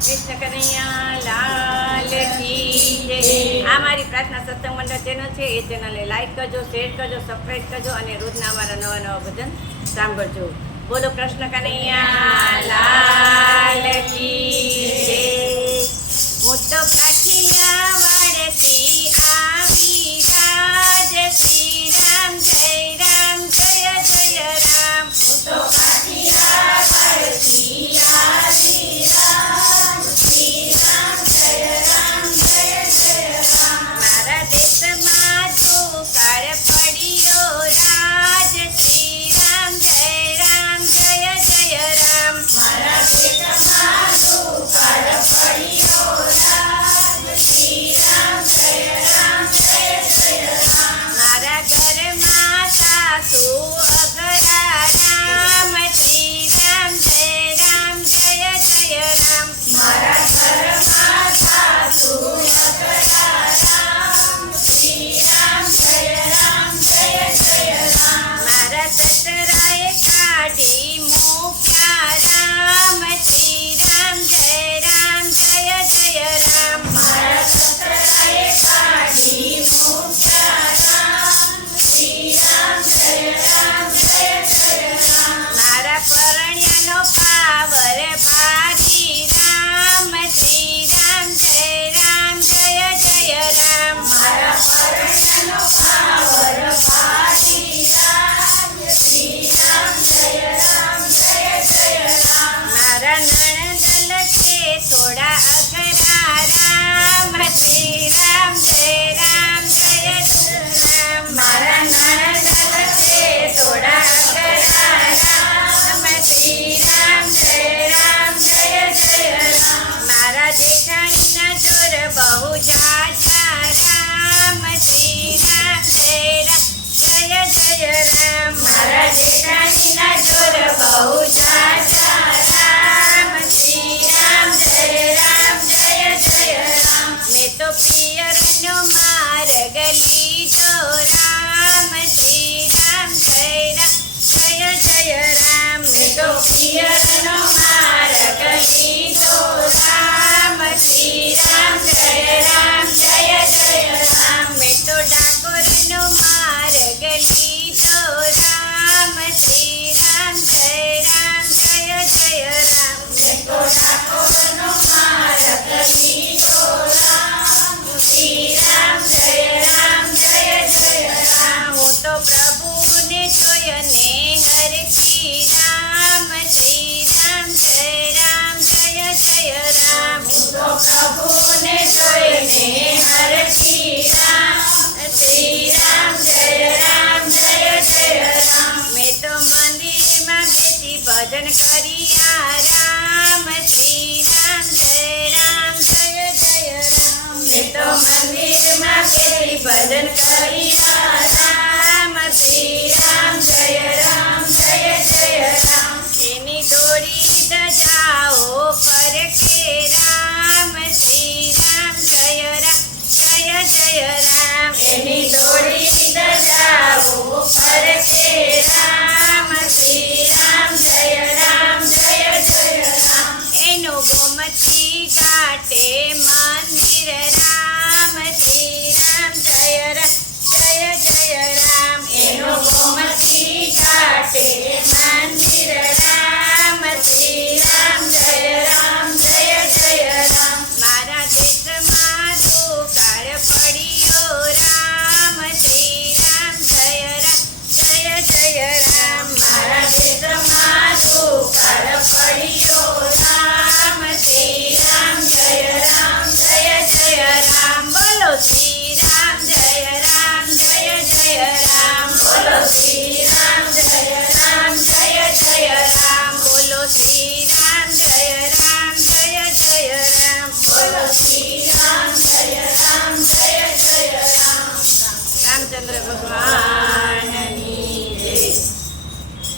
કૃષ્ણ કનૈયા લાલ કી જય। આ મારી પ્રાર્થના સત્સંગ મંડળ ચેનલ છે। એ ચેનલને લાઈક કરજો, શેર કરજો, સબસ્ક્રાઈબ કરજો અને રોજના અમારા નવા ભજન સાંભળજો। બોલો કૃષ્ણ કનૈયા લાલ કી જય। હું તો કાઠિયાવાડથી આવી રાજ, શ્રી રામ જય રામ જય જય રામ। હું તો કાઠિયાવાડથી આવી રામ, શ્રી રામ જય રામ જય જય રામ। મારા દેશમાં દુકાળ પડ્યો રાજ, શ્રી રામ જય રામ જય જય રામ। મારા દેશમાં દુકાળ પડ્યો રાજ, શ્રી રામ જય રામ જય જય રામ। મારા ઘરમાં સાસુ અઘરા રામ, શ્રી રામ જય રામ જય જય રામ। મારા ઘરમાં સાસુ અઘરા રામ, શ્રી રામ જય રામ જય જય રામ। મારા સસરાએ કાઢી મૂક્યા રામ, શ્રી રામ જય રામ જય જય રામ। મારા સસરાએ કાઢી મૂક્યા રામ, શ્રી રામ જય રામ જય જય રામ। મારા પરણ્યાનો પાવર ભારી રામ, શ્રી રામ જય રામ જય જય રામ। મારા પરણ્યાનો પાવર ભારી રામ, શ્રી રામ જય રામ જય જય રામ। મારા નણંદ લખે થોડા અઘરા રામ, શ્રી રામ જય રામ જય જય રામ। મારા નણંદ લખે થોડા અઘરા રામ, શ્રી રામ જય રામ જય જય રામ। મારા જેઠાણીના જોર બહુ ઝાઝા રામ, શ્રી રામ જય રામ જય જય રામ। મારા જેઠાણીના જોર બહુ ઝાઝા રામ, શ્રી રામ જય રામ જય જય રામ। મેં તો પિયરનો માર્ગ લીધો રામ, શ્રી રામ જય રામ જય જય રામ। મેં તો પિયરનો માર્ગ લીધો રામ, શ્રી રામ જય રામ જય જય રામ। મેં તો ડાકોરનો માર્ગ લીધો રામ, શ્રી રામ જય રામ જય જય રામ। મેં તો ડાકોરનો માર્ગ લીધો રામ, શ્રી રામ જય રામ જય જય રામ। હું તો પ્રભુને જોઈને હરખી રામ, શ્રી રામ જય રામ જય જય રામ। હું તો પ્રભુને જોઈને હરખી રામ, શ્રી રામ જય રામ જય જય રામ। મેં તો મંદિરમાં બેસી ભજન કર્યા રામ, શ્રી રામ જય રામ જય જય રામ। મેં તો મંદિરમાં બેસી ભજન કર્યા રામ, શ્રી રામ જય રામ જય જય રામ। એની દોડી ધજાઓ ફરકે રામ, શ્રી રામ જય રામ જય જય રામ। એની દોડી ધજાઓ ફરકે રામ, શ્રી રામ જય રામ જય જય રામ। એનો ગોમતી ઘાટે મંદિર